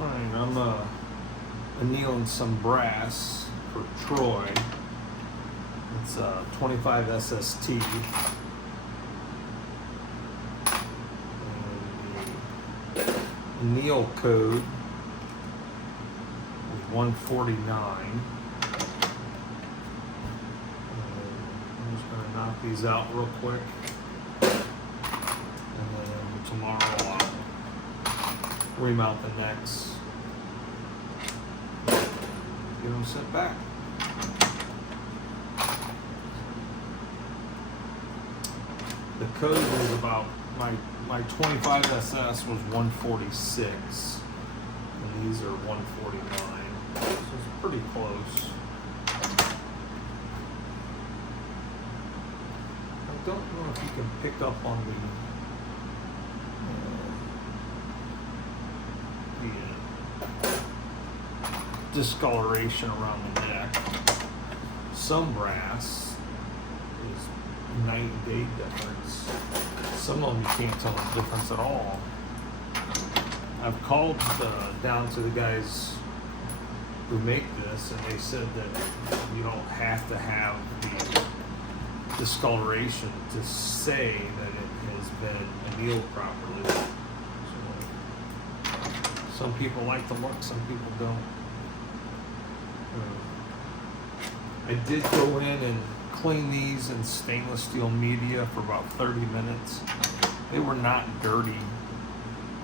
Alright, I'm annealing some brass for Troy. It's 25 SST. And the anneal code is 149. I'm just going to knock these out real quick. And then tomorrow I'll remount the necks. Get them sent back. The code was about, my 25 SS was 146, and these are 149, so it's pretty close. I don't know if you can pick up on the discoloration around the neck. Some brass is night and day difference. Some of them you can't tell the difference at all. I've called down to the guys who make this, and they said that you don't have to have the discoloration to say that it has been annealed properly. So, some people like the look, some people don't. I did go in and clean these in stainless steel media for about 30 minutes. They were not dirty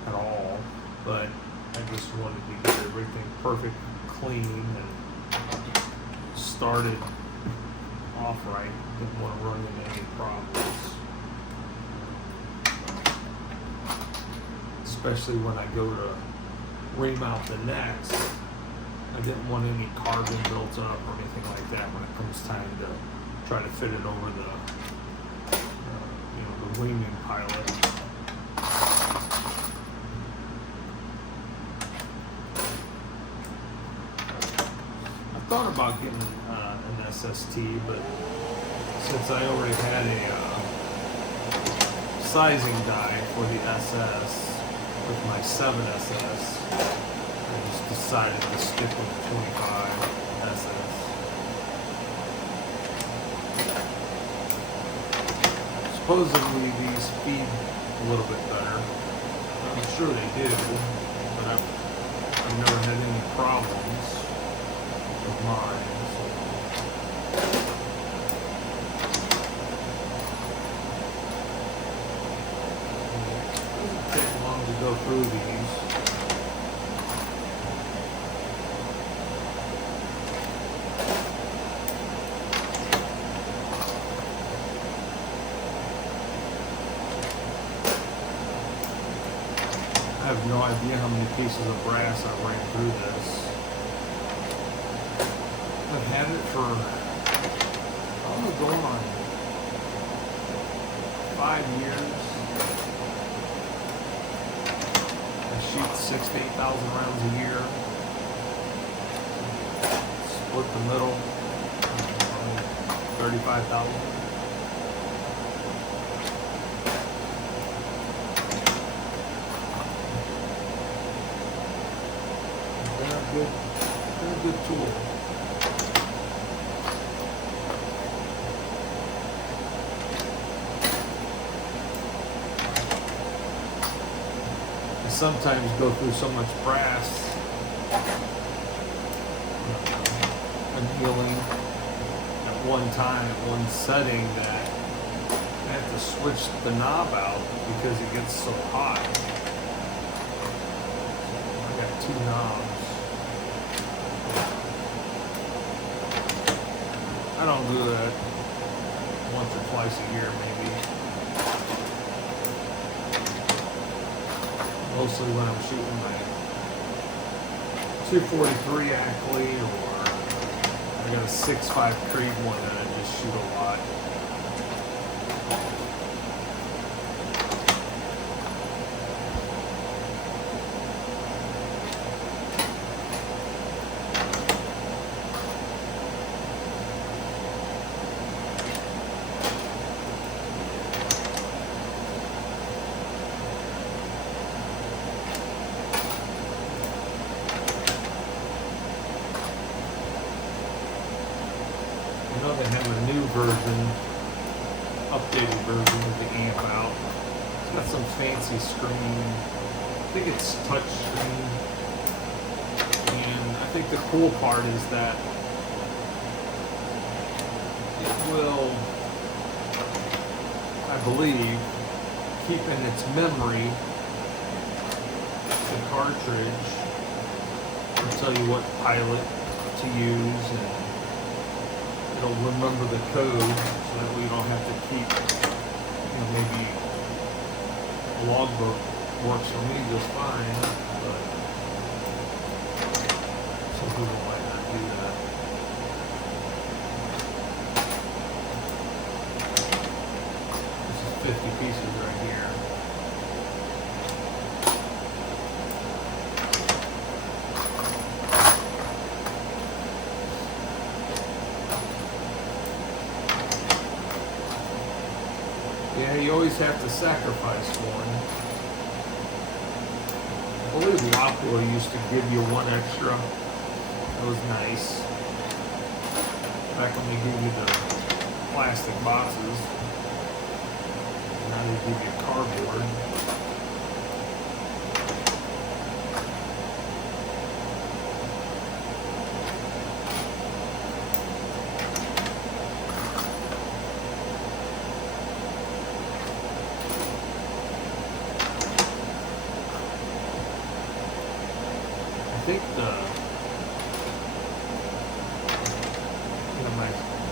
at all, but I just wanted to get everything perfect, clean, and started off right. Didn't want to run into any problems. Especially when I go to remount the necks. I didn't want any carbon built up or anything like that when it comes time to try to fit it over the, the wingman pilot. I thought about getting an SST, but since I already had a sizing die for the SS with my 7SS, I just decided to stick with the 25 SS. Supposedly these feed a little bit better. I'm sure they do, but I've never had any problems with mine. It doesn't take long to go through these. I have no idea how many pieces of brass I ran through this. I've had it for probably going on 5 years. I shoot 6,000 to 8,000 rounds a year. Split the middle, 35,000. They're a good tool. I sometimes go through so much brass annealing at one time, at one setting, that I have to switch the knob out because it gets so hot. I got 2 knobs. I don't do that once or twice a year, maybe. Mostly when I'm shooting my 243 Ackley, or I got a 6.5 Krieg one that I just shoot a lot. They have a new version, updated version of the amp out. It's got some fancy screen. I think it's touch screen. And I think the cool part is that it will, I believe, keep in its memory the cartridge and tell you what pilot to use, and it'll remember the code so that we don't have to keep, maybe a logbook works for me just fine, but some people might not do that. This is 50 pieces right here. Yeah, you always have to sacrifice one. I believe Lapua used to give you one extra. That was nice. Back when they gave you the plastic boxes. Now they give you cardboard. I think my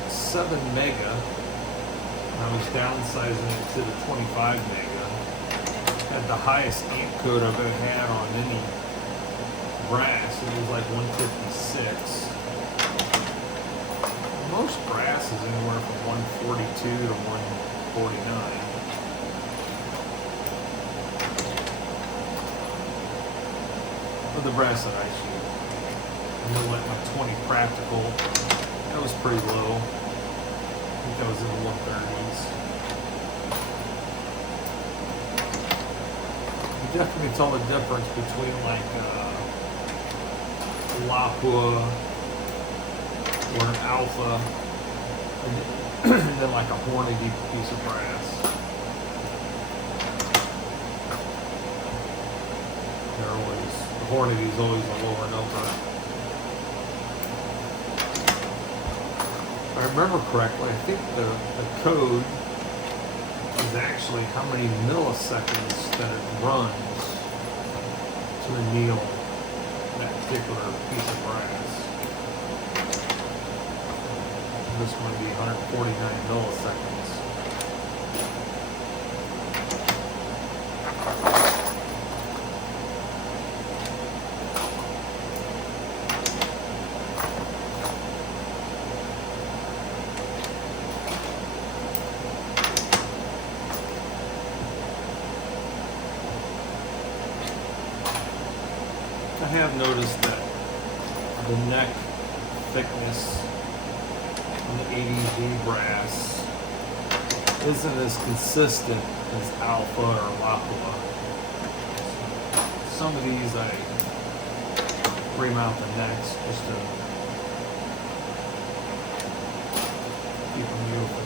7 mega, when I was downsizing it to the 25 mega, had the highest amp code I've ever had on any brass. It was like 156. Most brass is anywhere from 142 to 149. The brass that I shoot. And then like my 20 practical, that was pretty low. I think that was in the 130s. You definitely tell the difference between like Lapua or an Alpha and then like a Hornady piece of brass. Hornady is always a lower number. If I remember correctly, I think the code is actually how many milliseconds that it runs to anneal that particular piece of brass. This might be 149 milliseconds. I have noticed that the neck thickness on the 80V brass isn't as consistent as Alpha or Lapua. Some of these I ream out the necks just to keep them uniform.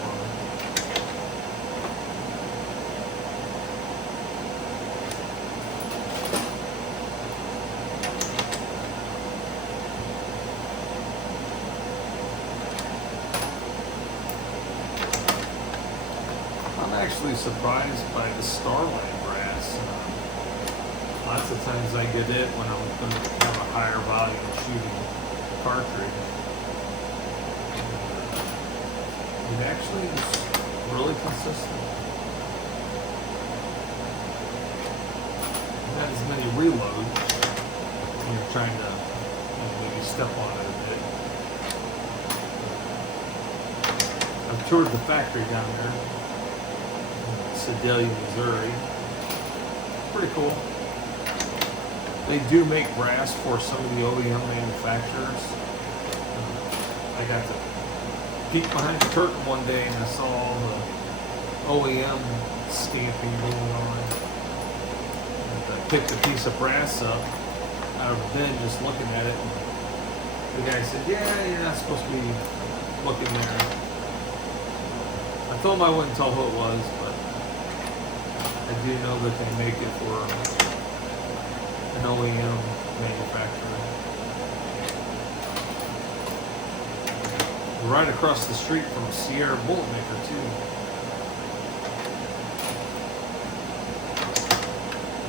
Actually surprised by the Starlight brass. Lots of times I get it when I'm going to have a higher volume shooting cartridge. It actually is really consistent. Not as many reloads when you're trying to maybe step on it a bit. I've toured the factory down there. Sedalia, Missouri. Pretty cool. They do make brass for some of the OEM manufacturers. I got to peek behind the curtain one day and I saw the OEM stamping going on. And I picked a piece of brass up out of the bin just looking at it. And the guy said, "Yeah, you're not supposed to be looking there." I told him I wouldn't tell who it was, but I do know that they make it for an OEM manufacturer. Right across the street from Sierra Bullet Maker too.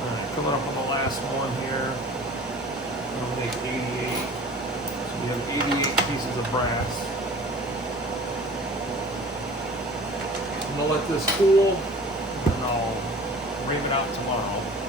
Alright, coming up on the last one here. We'll make 88. So we have 88 pieces of brass. I'm gonna let this cool and I'll ream it out tomorrow.